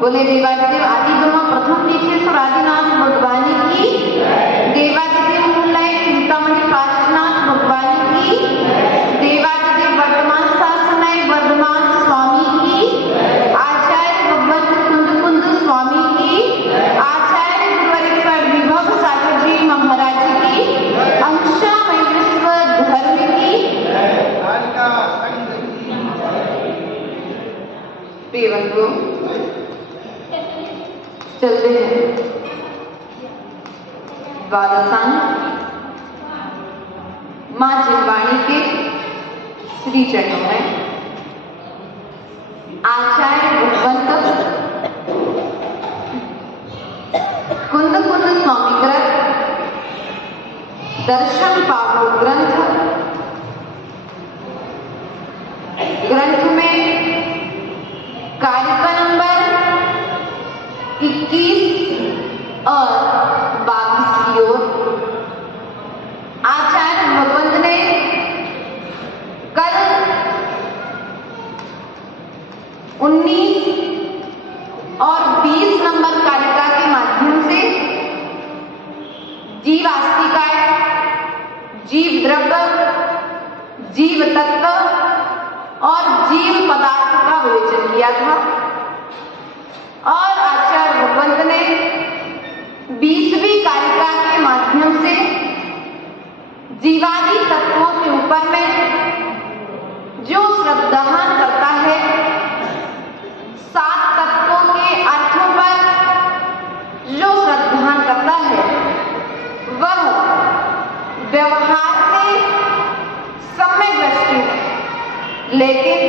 बोले देवादिदेव आदि ब्रह्म प्रथम दीक्षेश्वर आदिनाथ भगवान की, देवादिदेव मूलनायक चिंतामणि काशीनाथ भगवान की, देवादिदेव वर्तमान शासनायक वर्धमान स्वामी की, आचार्य भगवंत कुंद कुंद स्वामी की, आचार्य गुरुवरेश्वर विभव सागर जी महाराज की, अंशा महेश्वर धर्म की, बेवंतों चलते हैं द्वादशांग मां जिनवाणी के श्री चरणों में। आचार्य भगवंत कुंद कुंद स्वामी ग्रंथ दर्शन पावो ग्रंथ में कारिका नंबर 21 और 22 की ओर आचार्य भगवंत ने कल 19 और 20 नंबर कारिका के माध्यम से जीव आस्तिकाय, जीव द्रव्य, जीव तत्व और जीव पदार्थ का विवेचन किया था और आचार्य भगवंत ने 20वीं कारिका के माध्यम से जीवादि तत्वों के ऊपर में जो श्रद्धान करता है, 7 तत्वों के अर्थों पर जो श्रद्धान करता है, वह व्यवहार से सम्यक दृष्टि है, लेकिन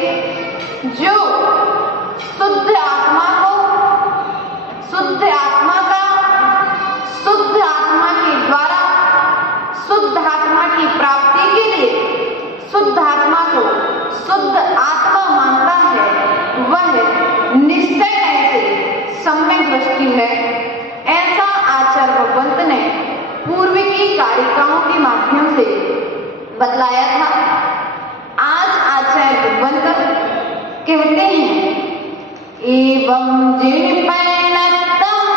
जो शुद्ध आत्मा को, शुद्ध आत्मा का, शुद्ध आत्मा के द्वारा शुद्ध आत्मा की प्राप्ति के लिए शुद्ध आत्मा को शुद्ध आत्मा मानता है, वह निश्चय ऐसे सम्यक दृष्टि है। ऐसा आचार्य भगवंत ने पूर्व की कारिकाओं के माध्यम से बतलाया था। आज आचार्य भगवंत कहते हैं एवं जिन परिणतम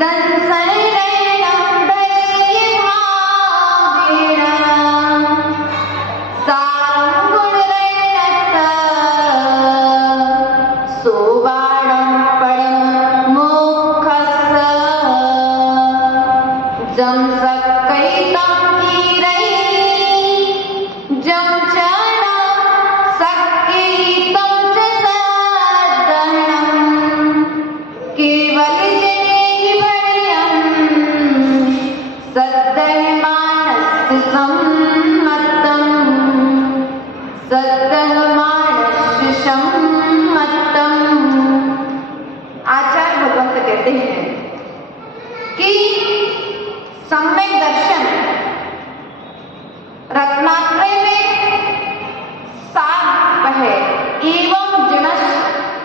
दंसैरणं दैर्यभावेन सारं गुणरैणस्य सोबाणं परं मोक्षस्य जं सक्कैतं कीरै जं चरणं सक्कीतं च सद्दहनं केवलजनेहि भर्यं सद्दहमानस्य सम्मतम् सद्दहमानस्य सम्मतम्। आचार्य भगवंत कहते हैं कि सम्यक दर्शन रत्नात्रय में सार है। एवं जिणस्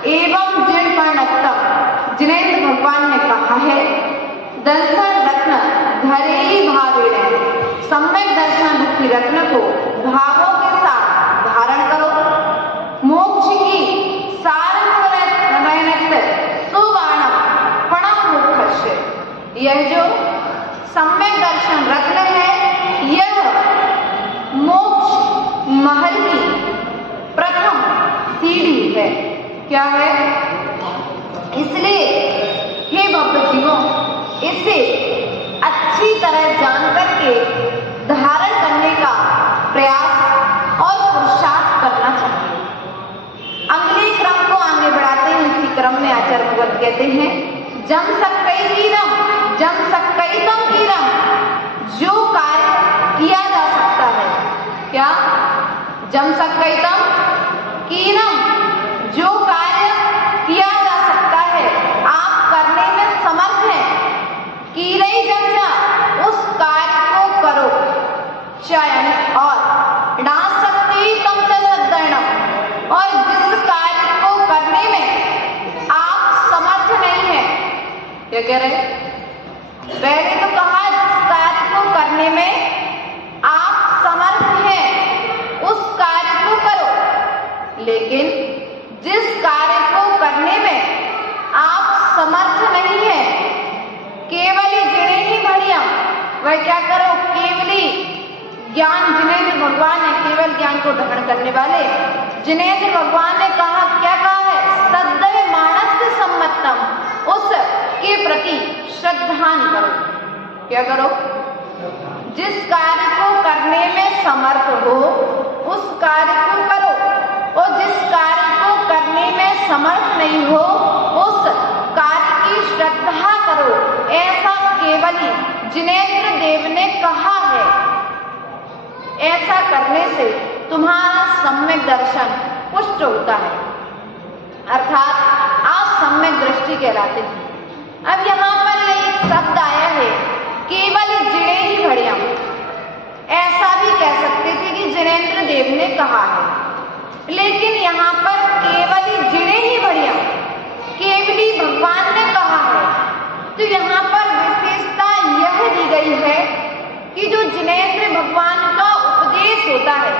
एवं जिण परिणतम, जिनेन्द्र भगवान ने कहा है दर्शन रत्न धरे भावेण, सम्यक दर्शन की रत्न को भावों के साथ धारण करो। मोक्ष की सुबाणम पणम मोक्षस्य, यह जो सम्यक दर्शन रत्न है, यह मोक्ष महल की प्रथम सीढ़ी है। क्या है? इसलिए हे भक्त जीवों, इसे अच्छी तरह जान करके धारण करने का प्रयास और पुरुषार्थ करना चाहिए। अगले क्रम को आगे बढ़ाते हैं। इसी क्रम में आचार्य भगवत कहते हैं, जम सक्कैतीरम जम सक्कैतम कीरम, जो कार्य किया जा सकता है। क्या? जम सक्कैतम कीरम, जो कार्य किया जा सकता है, आप करने में समर्थ हैं। कीरई जंजा, उस कार्य को करो। चयन और नासक्ति तम च सद्गणम, और जिस कार्य को करने में आप समर्थ नहीं है। क्या कह रहे? पहले तो कहा जिस कार्य को करने में आप समर्थ हैं, उस कार्य को करो। लेकिन जिस कार्य को करने में आप समर्थ नहीं है, केवली जिणे ही बढ़िया, वह क्या करो? केवली ज्ञान, जिनेंद्र भगवान ने केवल ज्ञान को धारण करने वाले जिनेंद्र भगवान ने कहा, क्या कहा है? सदैव मानस सम्मतम, उस के प्रति श्रद्धान करो। क्या करो? जिस कार्य को करने में समर्थ हो, उस कार्य को करो, और जिस कार्य को करने में समर्थ नहीं हो, उस कार्य की श्रद्धा करो। ऐसा केवली जिनेंद्र देव ने कहा है। ऐसा करने से तुम्हारा सम्यक दर्शन पुष्ट होता है, अर्थात आप सम्यक दृष्टि कहलाते हैं। अब यहाँ पर एक शब्द आया है, केवल जिणे ही बढ़िया। ऐसा भी कह सकते थे कि जिनेंद्र देव ने कहा है, लेकिन यहाँ पर केवल जिणे ही बढ़िया, केवली भगवान ने कहा है। तो यहाँ पर विशेषता यह दी गई है कि जो जिनेंद्र भगवान का उपदेश होता है,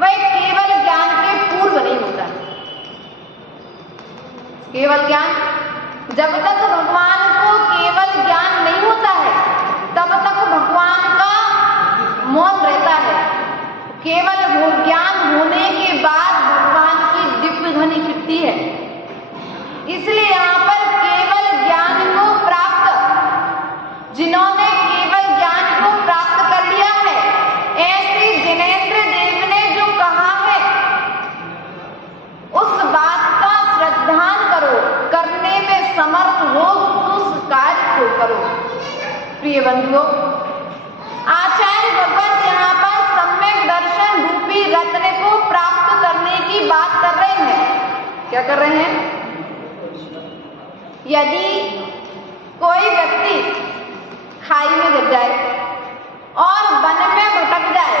वह केवल ज्ञान के पूर्व नहीं होता है। केवल ज्ञान, जब तक भगवान को केवल ज्ञान नहीं होता है, तब तक भगवान का मौन रहता है। केवल वो ज्ञान होने के बाद भगवान की दिव्य ध्वनि छिपती है। इसलिए यहाँ पर केवल ज्ञान को प्राप्त, जिन्होंने केवल ज्ञान को प्राप्त कर लिया है, ऐसे जिनेंद्र देव ने जो कहा है, उस बात का श्रद्धान करो। करने में समर्थ हो तो उस कार्य को करो। प्रिय बंधुओं, आचार्य भगवत यहाँ पर सम्यक दर्शन रूपी रत्न को प्राप्त करने की बात कर रहे हैं। क्या कर रहे हैं? यदि कोई व्यक्ति खाई में गिर जाए और वन में भटक जाए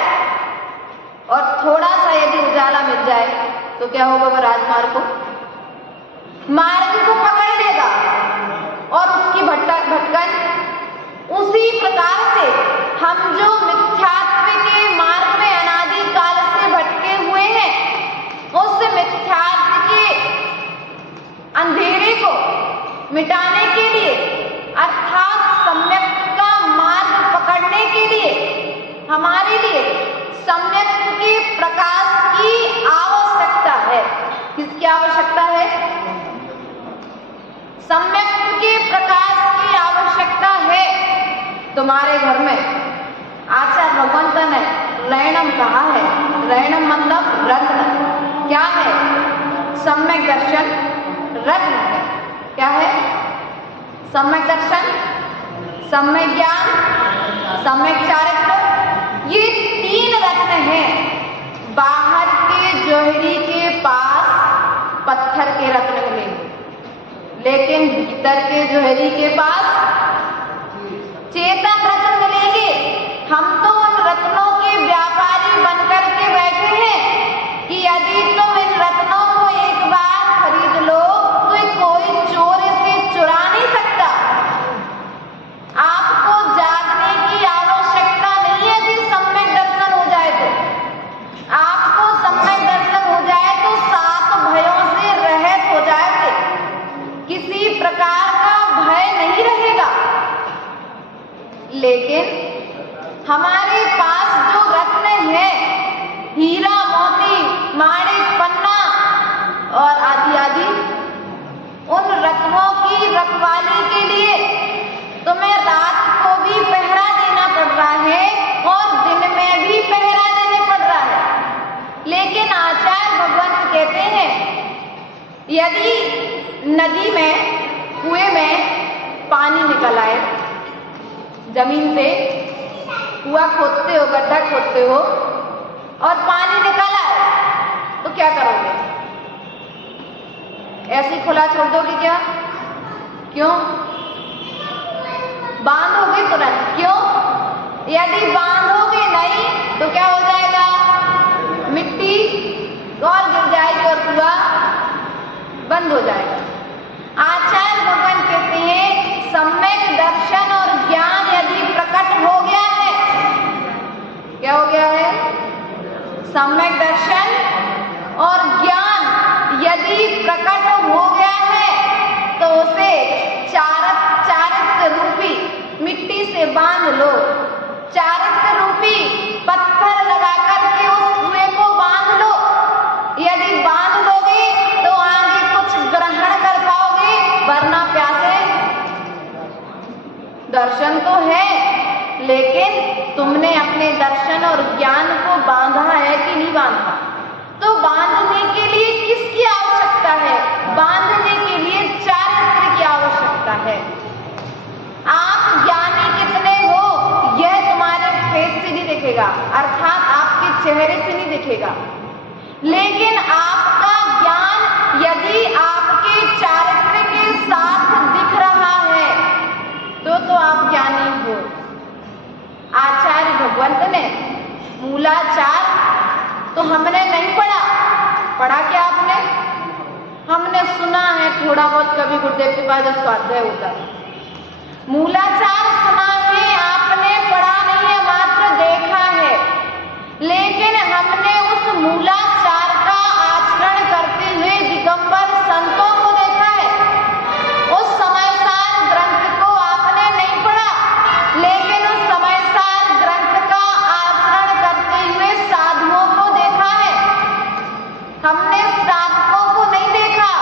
और थोड़ा सा यदि उजाला मिल जाए, तो क्या होगा? वह राजमार्ग को, मार्ग को पकड़ लेगा और उसकी भटकन। उसी प्रकार से हम जो मिथ्यात्व के मार्ग में अनादि काल से भटके हुए हैं, उस मिथ्यात्व के अंधेरे को मिटाने के लिए, अर्थात सम्यक का मार्ग पकड़ने के लिए, हमारे लिए सम्यक के प्रकाश की आवश्यकता है। किसकी आवश्यकता है? सम्यक के प्रकाश की आवश्यकता है। तुम्हारे घर में आचार्य भगवंत ने रैणम कहा है। रैणम मतलब रत्न। क्या है? सम्यक दर्शन रत्न है। क्या है? सम्यक दर्शन, सम्यक ज्ञान, सम्यक चारित्र, ये तीन रत्न हैं। बाहर के जौहरी के पास पत्थर के रत्न मिलेंगे, लेकिन भीतर के जौहरी के पास चेतन रत्न मिलेंगे। हम तो उन रत्नों के व्यापारी बनकर के बैठे हैं कि यदि तुम इन रत्नों को एक बार खरीद लो तो कोई चोर इसे चुरा नहीं सकता। आपको जागने की आवश्यकता नहीं है कि सम्यक दर्शन हो जाए। यदि नदी में, कुएं में पानी निकल आए, जमीन से कुआं खोदते हो, गड्ढा खोदते हो और पानी निकल आए, तो क्या करोगे? ऐसे ही खुला छोड़ दोगे क्या? क्यों? बांधोगे तुरंत। क्यों? यदि बांधोगे नहीं तो क्या हो जाएगा? मिट्टी और गिर जाएगी और कुआं बंद हो जाएगा। आचार्य भगवान कहते हैं सम्यक दर्शन और ज्ञान यदि प्रकट हो गया है, क्या हो गया है? सम्यक दर्शन और ज्ञान यदि प्रकट हो गया है तो उसे चारित्र रूपी मिट्टी से बांध लो, चारित्र रूपी पत्थर लगा करके उस कुएं को बांध लो। यदि बांध लोगे तो आगे कुछ ग्रहण कर पाओगे, वरना प्यासे। दर्शन तो है लेकिन तुमने अपने दर्शन और ज्ञान को बांधा है कि नहीं बांधा? तो बांधने के लिए किसकी आवश्यकता है? बांधने के लिए चारित्र की आवश्यकता है। आप ज्ञानी कितने हो यह तुम्हारे फेस से नहीं दिखेगा, अर्थात आपके चेहरे से नहीं दिखेगा, लेकिन आपका ज्ञान यदि आपके चारित्र के साथ दिख रहा है तो आप ज्ञानी हो। आचार्य भगवंत ने मूलाचार तो हमने नहीं पढ़ा, पढ़ा क्या आपने? हमने सुना है थोड़ा बहुत, कभी गुरुदेव के पास जब स्वाध्याय होता है। मूलाचार सुना है आपने, पढ़ा नहीं है, मात्र देखा है। लेकिन हमने उस मूलाचार का आचरण करते हुए दिगंबर संतों को देखा है। उस समयसार ग्रंथ को आपने नहीं पढ़ा, लेकिन उस समयसार ग्रंथ का आचरण करते हुए साधुओं को देखा है। हमने श्रावकों को नहीं देखा,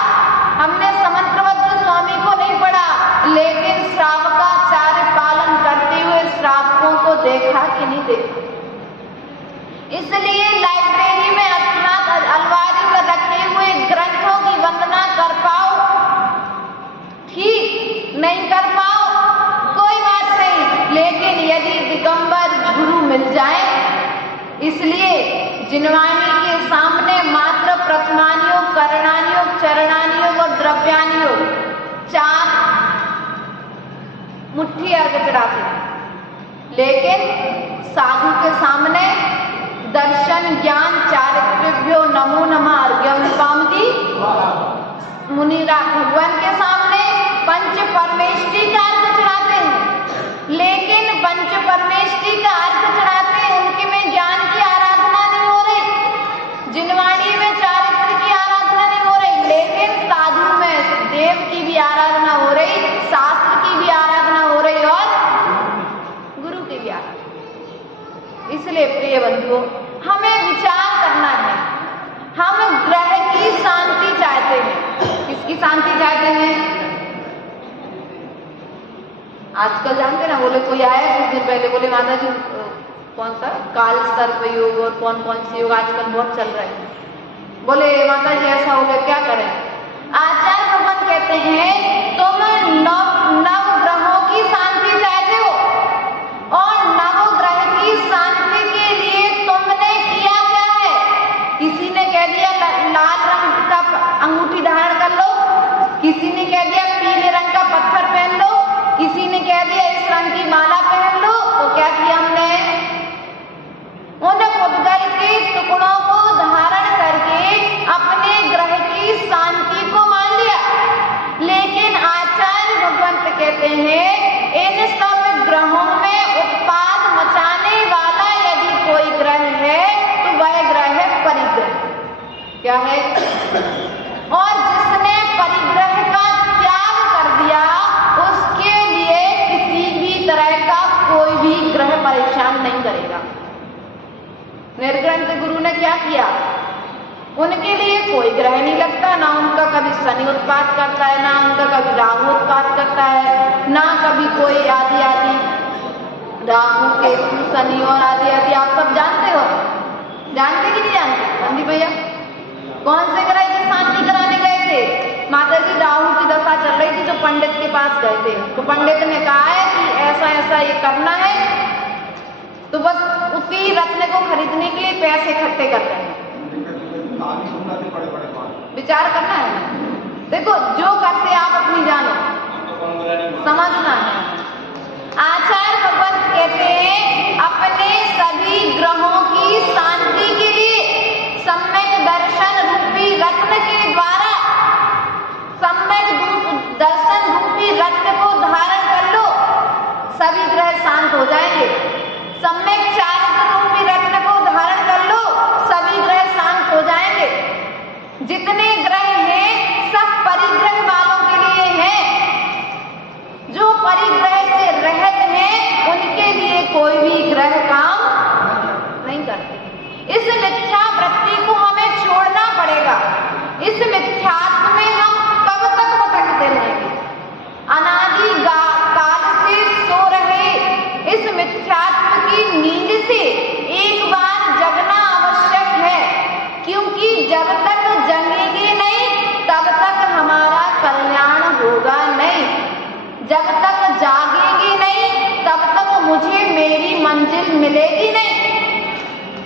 हमने समंत्रभद्र स्वामी को नहीं पढ़ा, लेकिन श्रावकाचार्य पालन करते हुए श्रावकों को देखा कि नहीं देखा? इसलिए लाइब्रेरी में अर्थात अलमारी में रखे हुए ग्रंथों की वंदना कर पाओ, ठीक, नहीं कर पाओ कोई बात नहीं, लेकिन यदि दिगंबर गुरु मिल जाए, इसलिए जिनवानी के सामने मात्र प्रथमानियोग, करणानियोग, चरणानियोग और द्रव्यानियोग 4 मुट्ठी अर्घ चढ़ाते हैं, लेकिन साधु के सामने दर्शन ज्ञान चारित्र्यो नमो नमः अर्घ्यम पामती। मुनिरा भगवान के सामने पंच परमेष्टि का अर्घ चढ़ाते हैं, लेकिन पंच परमेष्टि का अर्घ चढ़ाते हैं, उनके में ज्ञान की आराधना नहीं हो रही, जिनवाणी में चारित्र की आराधना नहीं हो रही, लेकिन साधु में देव की भी आराधना हो रही, शास्त्र की भी आराधना हो रही और गुरु की भी आराधना। इसलिए प्रिय बंधुओं, हमें विचार करना है। हम ग्रह की शांति चाहते हैं। किसकी शांति चाहते हैं? आजकल जानते ना, बोले कोई आया कुछ दिन पहले, बोले माता जी कौन सा काल सर्प योग और कौन कौन से योग आजकल बहुत चल रहे हैं, बोले माता जी ऐसा हो गया, क्या करें? आचार्य भगवान कहते हैं तुम नव ग्रहों की शांति चाहते हो, और नव ग्रह की शांति के लिए तुमने किया क्या है? किसी ने कह दिया लाल रंग का अंगूठी धारण कर लो, किसी ने कह दिया पीले रंग का पत्थर पहन लो, किसी ने कह दिया इस रंग की माला पहन लो। तो क्या किया हमने? उन पुद्गल के टुकड़ों को धारण करके अपने ग्रह की शांति को मान लिया। लेकिन आचार्य भगवंत कहते हैं इन सब ग्रहों में उत्पाद मचाने वाला यदि कोई ग्रह है तो वह ग्रह है परिग्रह। क्या है? और जिसने परिग्रह का त्याग कर दिया उसके लिए किसी भी तरह का कोई भी ग्रह परेशान नहीं करेगा। निर्ग्रंथ गुरु ने क्या किया? उनके लिए कोई ग्रह नहीं लगता, ना उनका कभी शनि उत्पात करता है, ना उनका कभी राहु उत्पात करता है, ना कभी कोई आदि राहु केतु शनि और आदि आप सब जानते हो, जानते कि नहीं जानते? गांधी भैया कौन से ग्रह की शांति कराने गए थे? पंडित के पास गए थे, तो पंडित ने कहा है कि ऐसा ऐसा ये करना है, तो बस उसी रत्न को खरीदने के लिए पैसे इकट्ठे करते हैं। विचार करना है। देखो जो करते आप अपनी जानो, समझना है। आचार्य भगवत कहते हैं अपने सभी ग्रहों की शांति के लिए सम्यक दर्शन रूपी रत्न के द्वारा सम्यक दर्शन रूपी रत्न को धारण कर लो, सभी ग्रह शांत हो जाएंगे। सम्यक चारित्र रूपी रत्न को धारण कर लो, सभी ग्रह शांत हो जाएंगे। जितने ग्रह हैं सब परिग्रह वालों के लिए हैं, जो परिग्रह से रहित हैं उनके लिए कोई भी ग्रह काम नहीं करते। इस मिथ्या वृत्ति को हमें छोड़ना पड़ेगा। इस मिथ्यात्व में हम कब तक भटकते रहेंगे? अनादि काल से सो रहे इस मिथ्यात्व की नींद से एक बार जगना आवश्यक है, क्योंकि जब तक जगेंगे नहीं तब तक हमारा कल्याण होगा नहीं। जब तक जागेंगे नहीं तब तक मुझे मेरी मंजिल मिलेगी नहीं,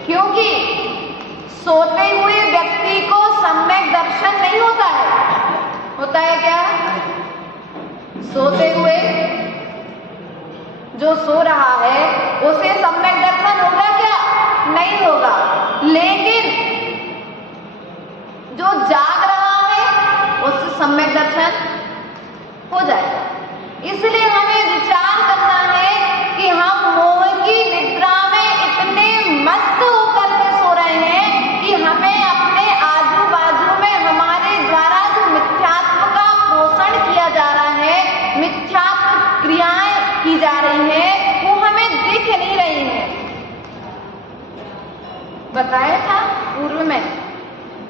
क्योंकि सोते हुए व्यक्ति को सम्यक दर्शन नहीं होता है। होता है क्या? सोते हुए जो सो रहा है उसे सम्यक दर्शन होगा क्या? नहीं होगा। लेकिन जो जाग रहा है उससे सम्यक दर्शन हो जाएगा। इसलिए हमें विचार करना है कि हम मोह की निद्रा में इतने मस्त होकर के सो रहे हैं कि हमें अपने आजू बाजू में हमारे द्वारा जो मिथ्यात्व का पोषण किया जा रहा है, मिथ्यात्व क्रियाएं की जा रही हैं, वो हमें दिख नहीं रही है। बताया था पूर्व में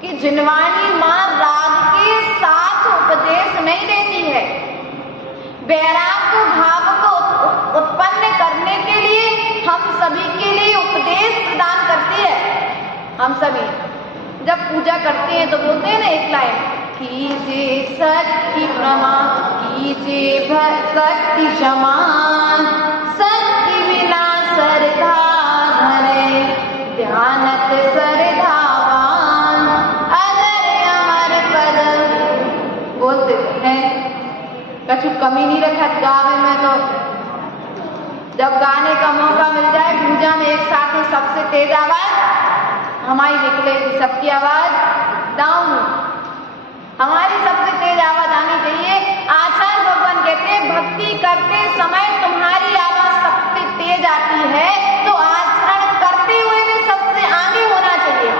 कि जिनवाणी मां राग के साथ उपदेश नहीं देती है। वैराग्य भाव को उत्पन्न करने के लिए हम सभी के लिए उपदेश प्रदान करती है। हम सभी जब पूजा करते हैं तो बोलते हैं ना एक लाइन, कीजिए शक्ति प्रमाण, कीजिए शक्ति समान, शक्ति बिना श्रद्धा धरे, ध्यानत श्रद्धावान अगर अमर पद। बोलते हैं कछु कमी नहीं रखा गावे में, तो जब गाने का मौका मिल जाए पूजा में एक साथ ही सबसे तेज आवाज हमारी निकलेगी, सबकी आवाज डाउन, हमारी सबसे तेज आवाज आनी चाहिए। आचार्य भगवान कहते हैं भक्ति करते समय तुम्हारी आवाज सबसे तेज आती है, तो आचरण करते हुए भी सबसे आगे होना चाहिए।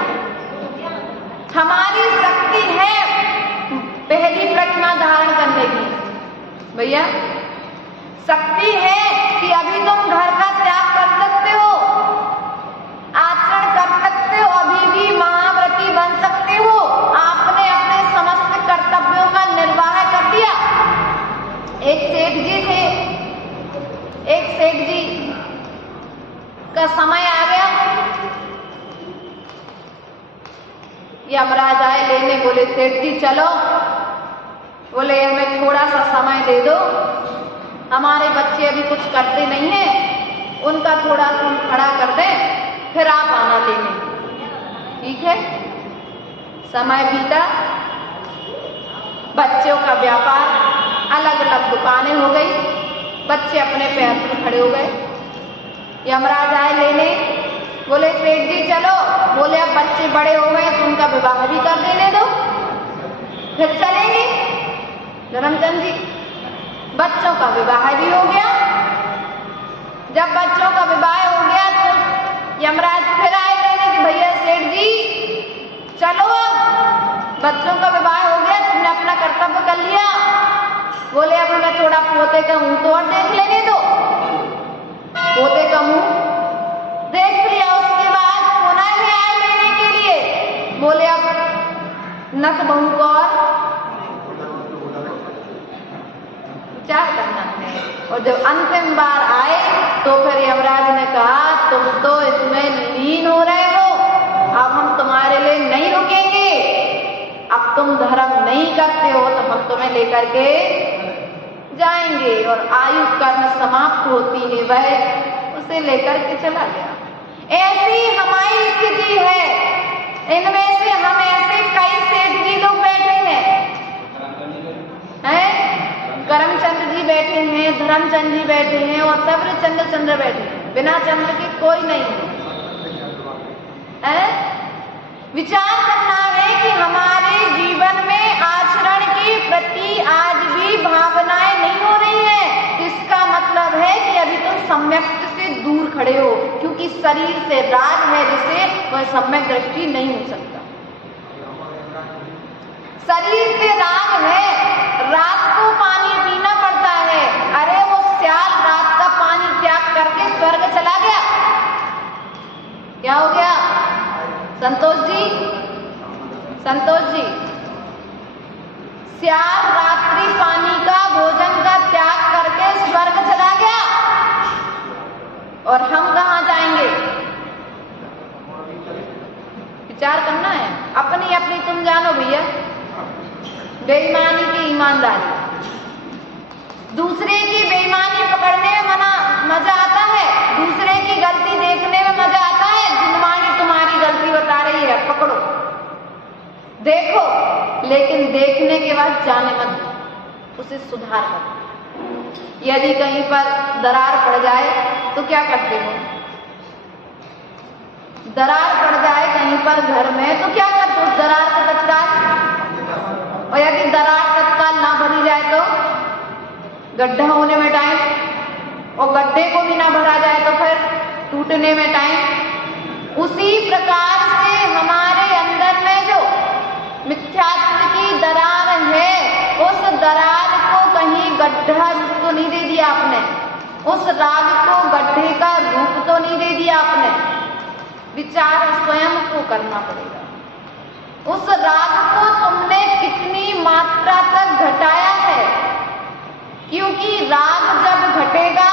हमारी शक्ति है पहली प्रतिमा धारण करने की, भैया शक्ति है कि अभी तुम घर का त्याग कर सकते हो, आचरण कर सकते हो, अभी भी महाव्रती बन सकते हो। आपने अपने समस्त कर्तव्यों का निर्वाह कर दिया। एक सेठ जी थे, एक सेठ जी का समय आ गया, यमराज आए लेने, बोले सेठ जी चलो, बोले हमें थोड़ा सा समय दे दो, हमारे बच्चे अभी कुछ करते नहीं हैं, उनका थोड़ा तुम खड़ा कर दे, फिर आप आना लेने। ठीक है, समय बीता, बच्चों का व्यापार, अलग अलग दुकानें हो गई, बच्चे अपने पैर पर खड़े हो गए। यमराज आए लेने, बोले सेठ जी चलो, बोले अब बच्चे बड़े हो गए तो उनका विवाह भी कर देने दो, फिर चलेंगे। धर्मचंद जी बच्चों का विवाह भी हो गया। जब बच्चों का विवाह हो गया तो यमराज फिर आए लेने कि भैया सेठ जी चलो, अब बच्चों का विवाह हो गया, तुमने अपना कर्तव्य कर लिया, बोले अब हमें थोड़ा पोते का मुंह तो और देख लेने दो। पोते का मुंह देख लिया, उसके बाद पुनः ही आए लेने के लिए, बोले अब नक बहू को और विचार करना है। और जब अंतिम बार आए तो फिर यमराज ने कहा तुम तो इसमें लीन हो रहे हो, अब हम तुम्हारे लिए नहीं रुकेंगे, अब तुम धर्म नहीं करते हो तो हम तुम्हें लेकर के जाएंगे और आयु कर्म समाप्त होती है वह उसे लेकर के चला गया। ऐसी हमारी स्थिति है। इनमें से हम ऐसे कई सेठ जी लोग बैठे हैं, करमचंद जी बैठे हैं, धर्मचंद जी बैठे हैं और सब्र चंद्र बैठे हैं। बिना चंद्र के कोई नहीं है। विचार करना है कि हमारे जीवन में आचरण के प्रति आज भी भावनाएं नहीं हो रही है। इसका मतलब है कि अभी तुम सम्यक से दूर खड़े हो, क्योंकि शरीर से राग है जिसे वह सम्यक दृष्टि नहीं हो सकता। शरीर से राग है, रात को पानी पीना पड़ता है। अरे वो श्याल रात का पानी त्याग करके स्वर्ग चला गया। क्या हो गया संतोष जी? श्याल रात्रि पानी का भोजन का त्याग करके स्वर्ग चला गया और हम कहाँ जाएंगे? विचार करना है। अपनी अपनी तुम जानो भैया। बेईमानी की ईमानदारी, दूसरे की बेईमानी पकड़ने में मजा आता है, दूसरे की गलती देखने में मजा आता है। जिनवानी तुम्हारी गलती बता रही है, पकड़ो, देखो, लेकिन देखने के बाद जाने मत दो, उसे सुधार करो। यदि कहीं पर दरार पड़ जाए तो क्या करते हो? दरार पड़ जाए कहीं पर घर में तो क्या करते हो? उस दरार को तत्काल, और यदि दरार तत्काल ना भरी जाए तो गड्ढा होने में टाइम, और गड्ढे को भी ना भरा जाए तो फिर टूटने में टाइम। उसी प्रकार से हमारे अंदर में जो मिथ्यात्व की दरार है, उस दरार को कहीं गड्ढा रूप तो नहीं दे दिया आपने, उस राग को गड्ढे का रूप तो नहीं दे दिया आपने। विचार स्वयं को करना पड़ेगा। उस राग को तुमने कितनी मात्रा तक घटाया है, क्योंकि राग जब घटेगा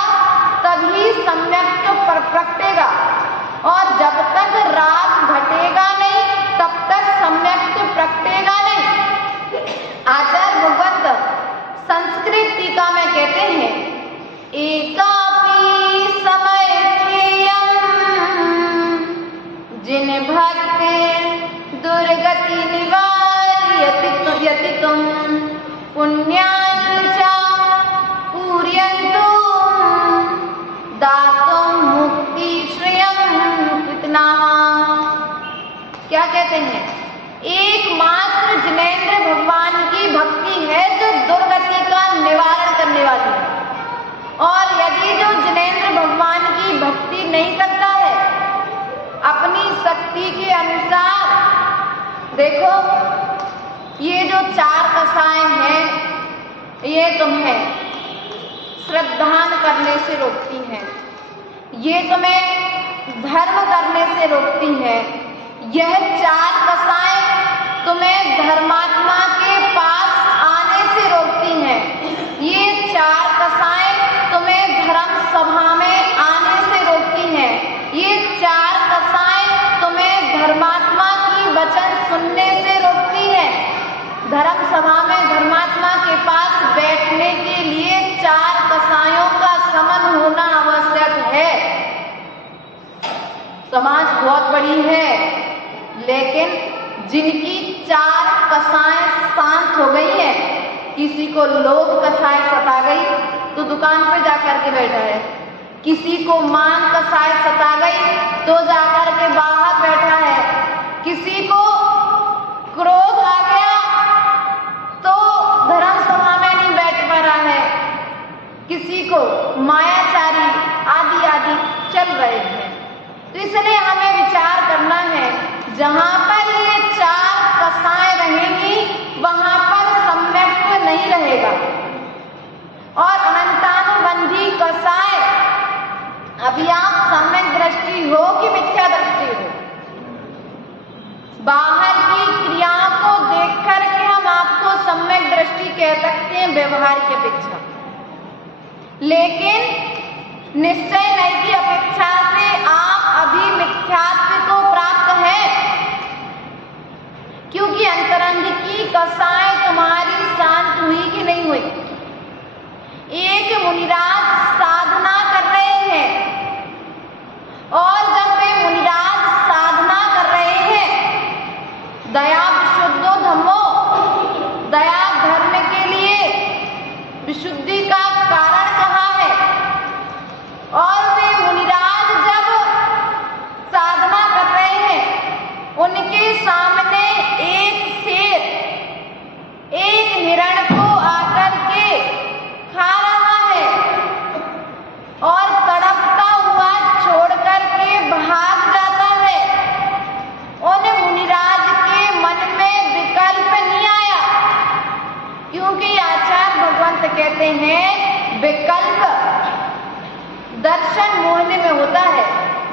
तभी सम्यक प्रकटेगा, और जब तक राग घटेगा नहीं तब तक सम्यक प्रकटेगा नहीं। आचार्य भगवत संस्कृत टीका में कहते हैं, एकापि समय जिन भक्ति दुर्गति निवारयति तुम पुण्यानि च पूरयन्तु दातुं मुक्ति श्रियं कृतनाः। क्या कहते हैं? एकमात्र जिनेंद्र भगवान की भक्ति है जो दुर्गति का निवारण करने वाली है, और यदि जो जिनेंद्र भगवान की भक्ति नहीं करता है अपनी शक्ति के अनुसार, देखो ये जो 4 कसाएं हैं ये तुम्हें श्रद्धान करने से रोकती हैं, ये तुम्हें धर्म करने से रोकती हैं। यह 4 कसाएं तुम्हें धर्मात्मा के पास आने से रोकती हैं। ये 4 कसाएं तुम्हें धर्म सभा में आने से रोकती हैं। ये 4 कसाएं तुम्हें धर्मात्मा की वचन सुनने से रोकती हैं। धर्म सभा में धर्मात्मा के पास बैठने के लिए 4 कसायों का समन होना आवश्यक है। समाज बहुत बड़ी है, लेकिन जिनकी 4 कसाएं शांत हो गई हैं, किसी को लोभ कसाय सता गई तो दुकान पर जाकर के बैठा है, किसी को मान कसाय सता गई तो जाकर के बाहर बैठा है, किसी को क्रोध आ गया तो धर्म सभा में नहीं बैठ पा रहा है, किसी को मायाचारी आदि आदि चल रहे हैं। तो इसलिए हमें विचार करना है, जहां पर ये 4 कसाएं रहेंगी वहां पर सम्यक्त्व नहीं रहेगा, और अनंतानुबंधी कसाएं, अभी आप सम्यक दृष्टि हो कि मिथ्या दृष्टि हो, बाहर की क्रियाओं को देख करके हम आपको सम्यक दृष्टि कह सकते हैं व्यवहार की अपेक्षा, लेकिन निश्चय नहीं की अपेक्षा से आप अभी मिथ्यात्व को प्राप्त है, क्योंकि अंतरंग की कसाएं तुम्हारी शांत हुई कि नहीं हुई।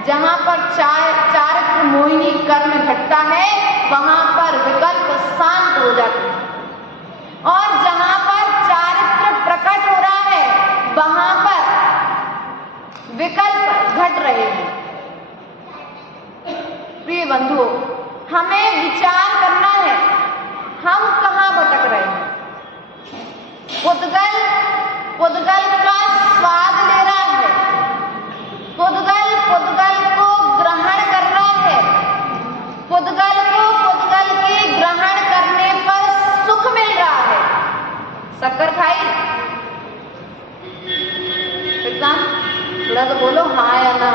जहाँ पर चारित्र मोहिनी कर्म घटता है वहां पर विकल्प शांत हो जाते हैं, और जहाँ पर चारित्र प्रकट हो रहा है वहां पर विकल्प घट रहे हैं। प्रिय बंधुओं, हमें विचार करना है हम कहाँ भटक रहे हैं। पुद्गल का स्वाद ले रहा है, पुद्गल को ग्रहण कर रहा है, पुद्गल के ग्रहण करने पर सुख मिल रहा है। शक्कर खाई? थोड़ा तो बोलो हाँ या ना।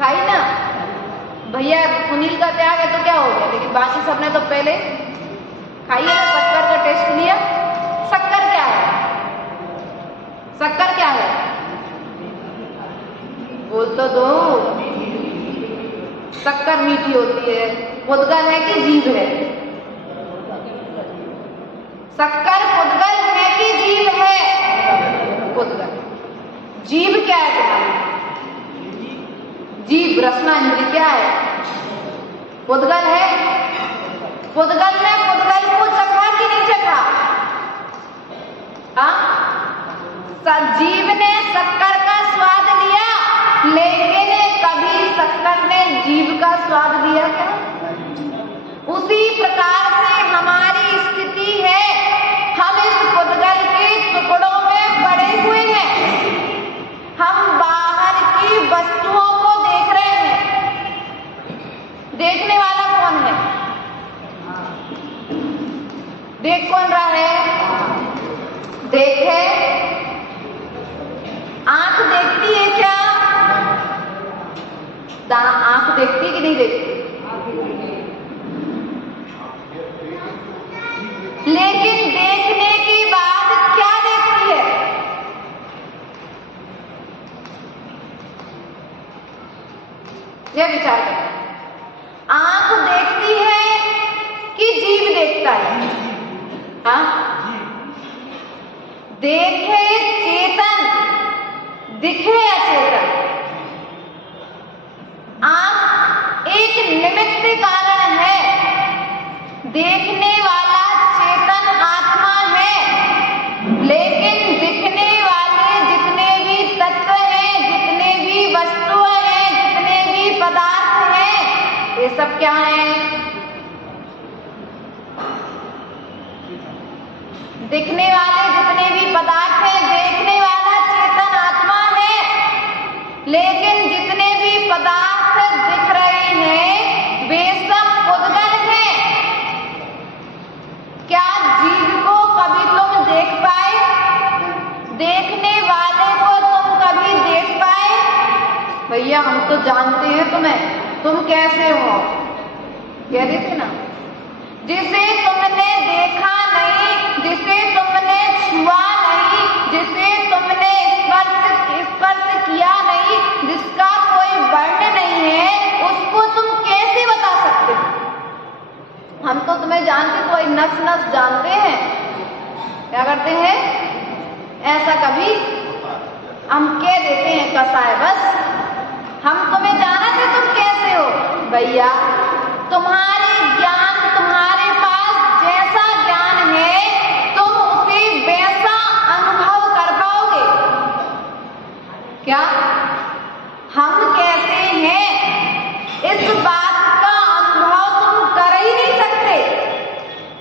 खाई ना? भैया सुनील का त्याग है तो क्या हो गया, लेकिन बाकी सबने तो पहले खाई है ना, शक्कर का टेस्ट लिया। शक्कर क्या है? शक्कर क्या है? बोल तो दो। शक्कर मीठी होती है। पुद्गल है कि जीभ है? शक्कर पुद्गल है कि जीभ है? पुद्गल। जीभ क्या है तुम्हारी? जीभ रसना इंद्री क्या है? पुद्गल है। पुद्गल ने पुद्गल को चखा कि नहीं चखा? हाँ, जीभ ने शक्कर का स्वाद लिया, लेकिन कभी शक्कर ने जीभ का स्वाद लिया क्या? उसी प्रकार से हमारी स्थिति है, हम इस पुद्गल के टुकड़ों में पड़े हुए हैं। हम बाहर की वस्तुओं को देख रहे हैं। देखने वाला कौन है? देख कौन रहा है? देखे आंख देखती है क्या? आंख देखती कि नहीं देखती? लेकिन देखने के बाद क्या देखती है? यह विचार करें। आंख देखती है कि जीभ देखता है? हाँ, देखे चेतन, दिखे अचेतन। आंख एक निमित्त कारण है, देखने वाला चेतन आत्मा है, लेकिन दिखने वाले जितने भी तत्व हैं, जितने भी वस्तुएं हैं, जितने भी पदार्थ हैं, ये सब क्या हैं? दिखने वाले जितने भी पदार्थ हैं, देखने वाला चेतन आत्मा है, लेकिन जितने भी पदार्थ दिख रहे हैं वे सब पुद्गल हैं। क्या जीव को कभी तुम देख पाए? देखने वाले को तुम कभी देख पाए? भैया हम तो जानते हैं तुम्हें, तुम कैसे हो? कह रहे थे ना, जिसे तुमने देखा नहीं, जिसे तुमने छुआ नहीं, जिसे तुमने स्पर्श किया नहीं, जिसका कोई वर्ण नहीं है, उसको तुम कैसे बता सकते हो? हम तो तुम्हें जानते, कोई नस नस जानते हैं। क्या करते हैं? ऐसा कभी हम कह देते हैं कसाय बस। हम तुम्हें जाना थे, तुम कैसे हो? भैया तुम्हारे ज्ञान, तुम्हारे पास जैसा ज्ञान है तुम उसे वैसा अनुभव कर पाओगे क्या? हम कहते हैं इस बात का अनुभव तुम कर ही नहीं सकते,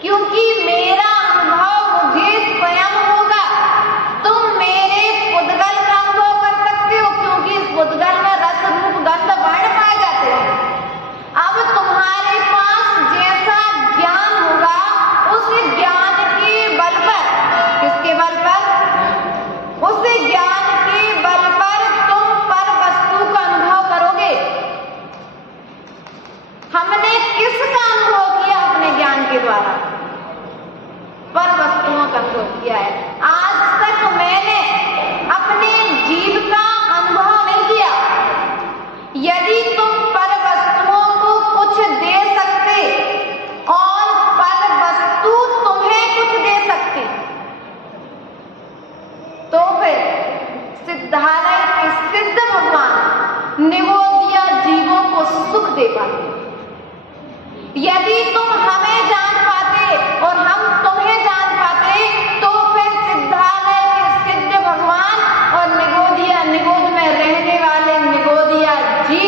क्योंकि मेरा अनुभव मुझे स्वयं होगा। तुम मेरे पुद्गल का अनुभव कर सकते हो, क्योंकि इस पुद्गल में रस रूप गंध वर्ण पाए जाते हैं। अब तुम्हारे पास जैसा ज्ञान होगा, उस ज्ञान के बल पर, किसके बल पर? उस ज्ञान के बल पर तुम पर वस्तु का अनुभव करोगे। हमने किसका अनुभव किया अपने ज्ञान के द्वारा? पर वस्तुओं का अनुभव किया है। आज तक मैंने अपने जीव का अनुभव नहीं किया। यदि तुम पर वस्तुओं को कुछ दे सकते और पर वस्तु तुम्हें कुछ दे सकती, तो फिर सिद्धालय के सिद्ध भगवान दे पाते। यदि तुम हमें जान पाते और हम तुम्हें जान पाते तो फिर सिद्धालय के सिद्ध भगवान और निगोद में रहने वाले निगोदिया जी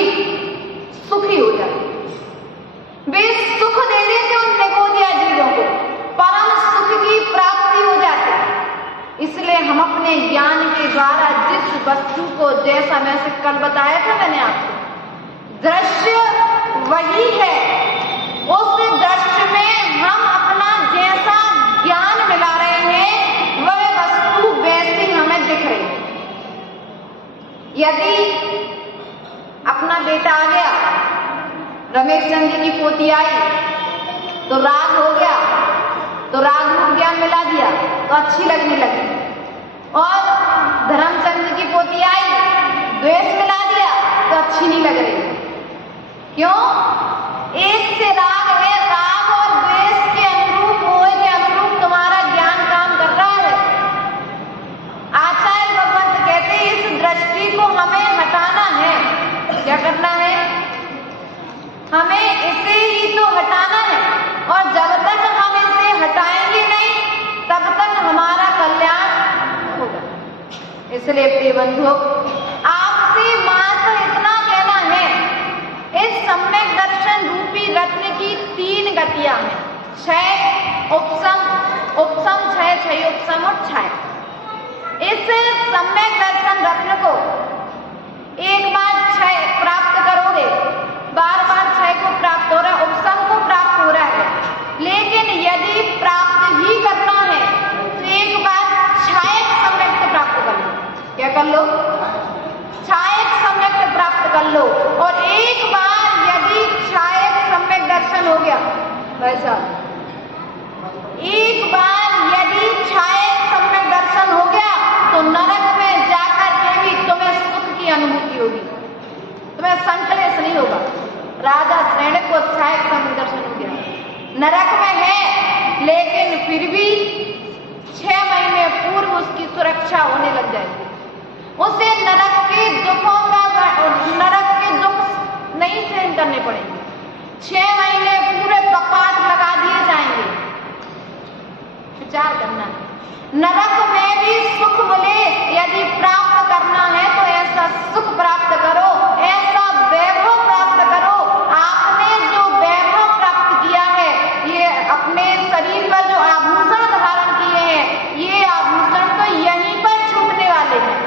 सुखी हो जाते। वे सुख दे देते उन निगोदिया जीवों को, परम सुख की प्राप्ति हो जाती। इसलिए हम अपने ज्ञान के द्वारा जिस वस्तु को, जैसा मैं से कल बताया था मैंने आपको, दृश्य वही है, उस दृश्य में हम अपना जैसा ज्ञान मिला रहे हैं वह वस्तु वैसी हमें दिख रही है। यदि अपना बेटा आ गया, रमेश चंद जी की पोती आई तो राग हो गया, तो राग रूप ज्ञान मिला दिया तो अच्छी लगने लगी, और धर्मचंद जी की पोती आई, द्वेष मिला दिया तो अच्छी नहीं लग रही। क्यों? एक से राग है, राग और द्वेष के अनुरूप, मोह के अनुरूप तुम्हारा ज्ञान काम कर रहा है। आचार्य भगवंत कहते हैं इस दृष्टि को हमें हटाना है। क्या करना है? हमें इसे ही तो हटाना है, और जब तक हम इसे हटाएंगे नहीं तब तक हमारा कल्याण होगा। इसलिए प्रिय बंधुओं, आपसे मात्र इतना कहना है, इस सम्यक दर्शन रूपी रत्न की 3 गतियां हैं, क्षय, उपशम, क्षय, उपशम और क्षय। इस सम्यक दर्शन रत्न को एक बार क्षय प्राप्त करोगे, बार बार क्षय को प्राप्त हो रहा है, उपशम को प्राप्त हो रहा है, लेकिन यदि प्राप्त ही करना है तो एक बार क्षय सम्यक प्राप्त कर लो। क्या कर लो? क्षय सम्यक प्राप्त कर लो। और एक बार यदि क्षय सम्यक दर्शन हो गया, वैसा एक बार यदि क्षय सम्यक दर्शन हो गया तो नरक में जाकर के भी तुम्हें सुख की अनुभूति होगी, तुम्हें संकलेश नहीं होगा। राजा श्रेणी को क्षय सम्यक दर्शन हो गया, नरक में है लेकिन फिर भी 6 महीने पूर्व उसकी सुरक्षा होने लग जाएगी, उसे नरक के दुखों का, नरक के दुख नहीं सहन करने पड़ेंगे, 6 महीने पूरे कपाट लगा दिए जाएंगे। विचार करना है, नरक में भी सुख मिले यदि प्राप्त करना है तो ऐसा सुख प्राप्त करो, ऐसा वैभव प्राप्त करो। आपने जो वैभव प्राप्त किया है, ये अपने शरीर पर जो आभूषण धारण किए हैं, ये आभूषण तो यहीं पर छूटने वाले हैं,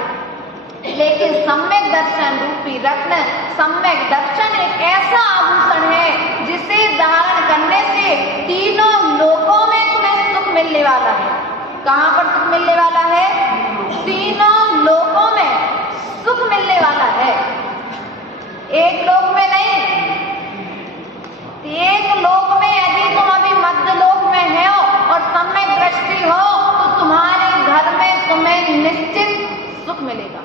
लेकिन सम्यक दर्शन रूपी रत्न, सम्यक दर्शन एक ऐसा आभूषण है जिसे धारण करने से तीनों लोकों में तुम्हें सुख मिलने वाला है। कहाँ पर सुख मिलने वाला है? तीनों लोकों में सुख मिलने वाला है, एक लोक में नहीं। एक लोक में यदि तुम अभी मध्य लोक में हो और सम्यक दृष्टि हो तो तुम्हारे घर में तुम्हें निश्चित सुख मिलेगा।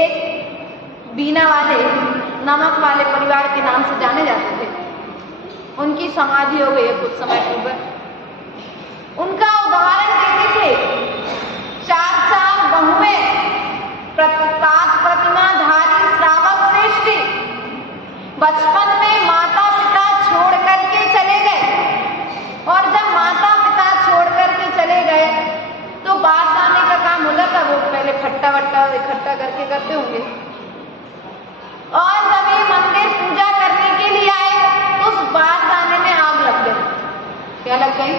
एक बीना वाले, नमक वाले परिवार के नाम से जाने जाते थे, उनकी समाधि हो गई है कुछ समय पूर्व। उनका उदाहरण देते थे, 4 बहुएं, प्रताप प्रतिमाधारी श्रावक श्रेष्ठी, बचपन में माता पिता छोड़ करके चले गए, और जब माता पिता छोड़ करके चले गए तो बात आने का काम होगा था, वो पहले खट्टा वट्टा इकट्ठा करके करते होंगे, और जब ये मंदिर पूजा करने के लिए आए तो उस बात आने में आग लग गई। क्या लग गई?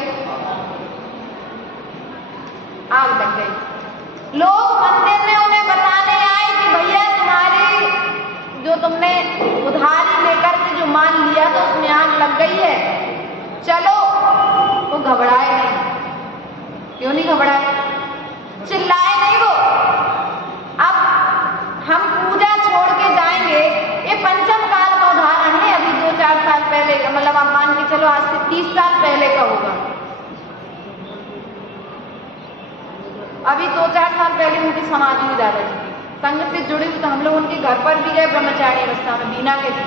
आग लग गई। लोग मंदिर में उन्हें बताने आए कि भैया तुम्हारी जो तुमने उधारी लेकर के जो मान लिया तो उसमें आग लग गई है, चलो। वो घबराए नहीं। क्यों नहीं घबराए? चिल्लाए नहीं वो। अब हम पूजा छोड़ के जाएंगे, ये पंचम काल का उदाहरण है, अभी 2-4 साल पहले, मतलब आप मान के चलो आज से 30 साल पहले का होगा। अभी 2-4 साल पहले उनकी समाधि हुई दादाजी की, संघ से जुड़े हुए, तो हम लोग उनके घर पर भी गए ब्रह्मचारी अवस्था में, बीना के थी।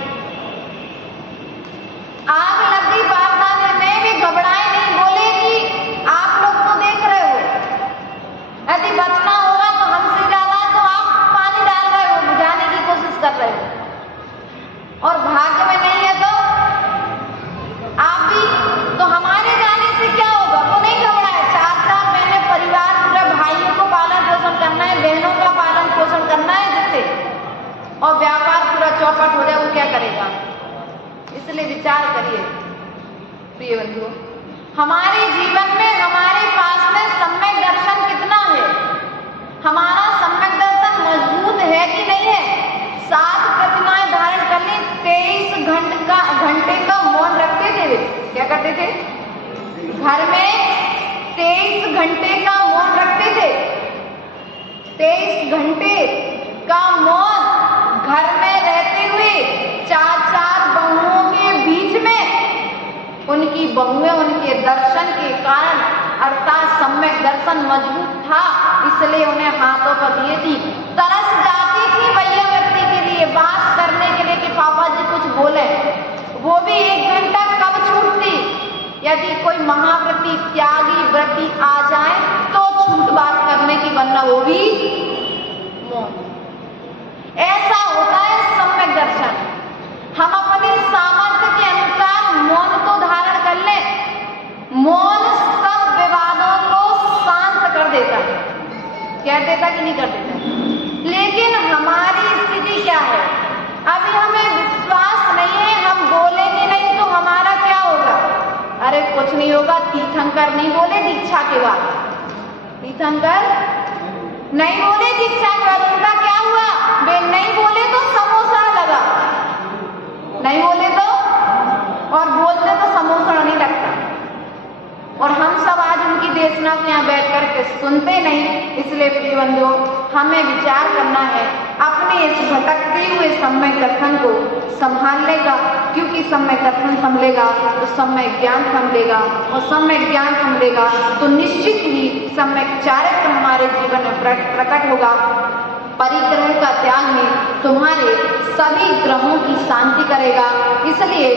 आग लग गई बागदाने में, भी घबराए नहीं, बोले कि आप लोग तो देख रहे हो, यदि बचना होगा तो हमसे ज्यादा तो आप पानी डाल रहे हो, बुझाने की कोशिश कर रहे हो, और भाग विचार करिए प्रिय बंधुओं, हमारे जीवन में हमारे पास में सम्यक दर्शन कितना है? हमारा सम्यक दर्शन मजबूत है कि नहीं है? 7 प्रतिमाएं धारण कर ली, 23 घंटे का मौन रखते थे वे। क्या करते थे? घर में 23 घंटे का मौन रखते थे। 23 घंटे का मौन घर में रहते हुए 4 बहुओं के बीच में उनकी बहुएं उनके दर्शन के कारण अर्थात सम्यक दर्शन मजबूत था, इसलिए उन्हें हाथों पर दिए थी। तरस जाती थी भैया व्यक्ति के लिए, बात करने के लिए कि पापा जी कुछ बोले, वो भी 1 घंटा कब छूटती? यदि कोई महाव्रती त्यागी व्रती आ जाए तो छूट बात करने की, वरना वो भी मौन। ऐसा होता है सम्यक दर्शन। हम अपने सामर्थ्य के अनुसार मौन तो धारण कर ले, मौन सब विवादों को शांत कर देता है। क्या देता कि नहीं कर देता? लेकिन हमारी स्थिति क्या है? अभी हमें विश्वास नहीं है, हम बोलेंगे नहीं तो हमारा क्या होगा? अरे कुछ नहीं होगा, तीर्थंकर नहीं बोले दीक्षा के बाद, तीर्थंकर नहीं बोले दीक्षा के बाद, उनका क्या हुआ? वे नहीं बोले तो समोसा लगा, नहीं बोले तो, और बोलते तो समोसा नहीं लगता। और हम सब आज उनकी देशना के यहाँ बैठ करके सुनते नहीं। इसलिए प्रिय बंधुओं, हमें विचार करना है, अपने इस भटकते हुए सम्यक दर्शन को संभाल लेगा, क्योंकि सम्यक दर्शन संभलेगा तो सम्यक ज्ञान संभलेगा, और सम्यक ज्ञान संभलेगा तो निश्चित ही सम्यक चारित्र हमारे जीवन में प्रकट होगा। परिग्रह का त्याग में तुम्हारे सभी ग्रहों की शांति करेगा। इसलिए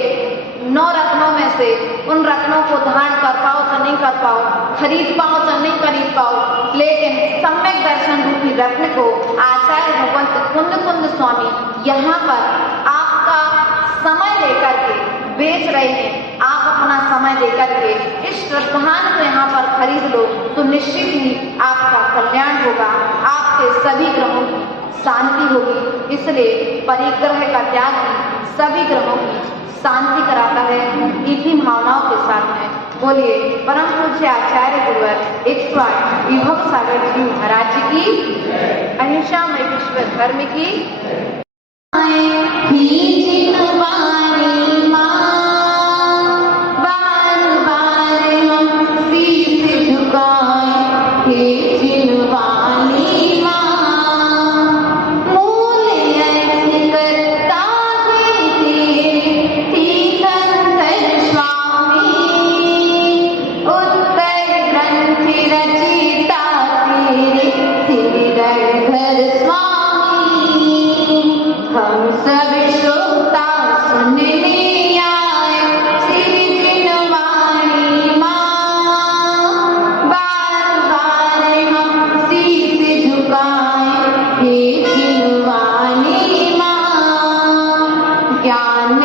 9 रत्नों में से उन रत्नों को धारण कर पाओ तो नहीं कर पाओ, खरीद पाओ तो नहीं खरीद पाओ, लेकिन सम्यक दर्शन रूपी रत्न को आचार्य भगवंत कुंद स्वामी यहाँ पर आपका समय लेकर के बेच रहे हैं। आप अपना समय लेकर के इस श्रद्धान को यहाँ पर खरीद लो तो निश्चित ही आपका कल्याण होगा, आपके सभी ग्रहों की शांति होगी। इसलिए परिग्रह का त्याग सभी ग्रहों की शांति कराता है। इसी भावनाओं के साथ में बोलिए परम पूज्य आचार्य गुरुवर 108 विभव सागर जी महाराज की अहिंसा में विश्व धर्म की ज्ञान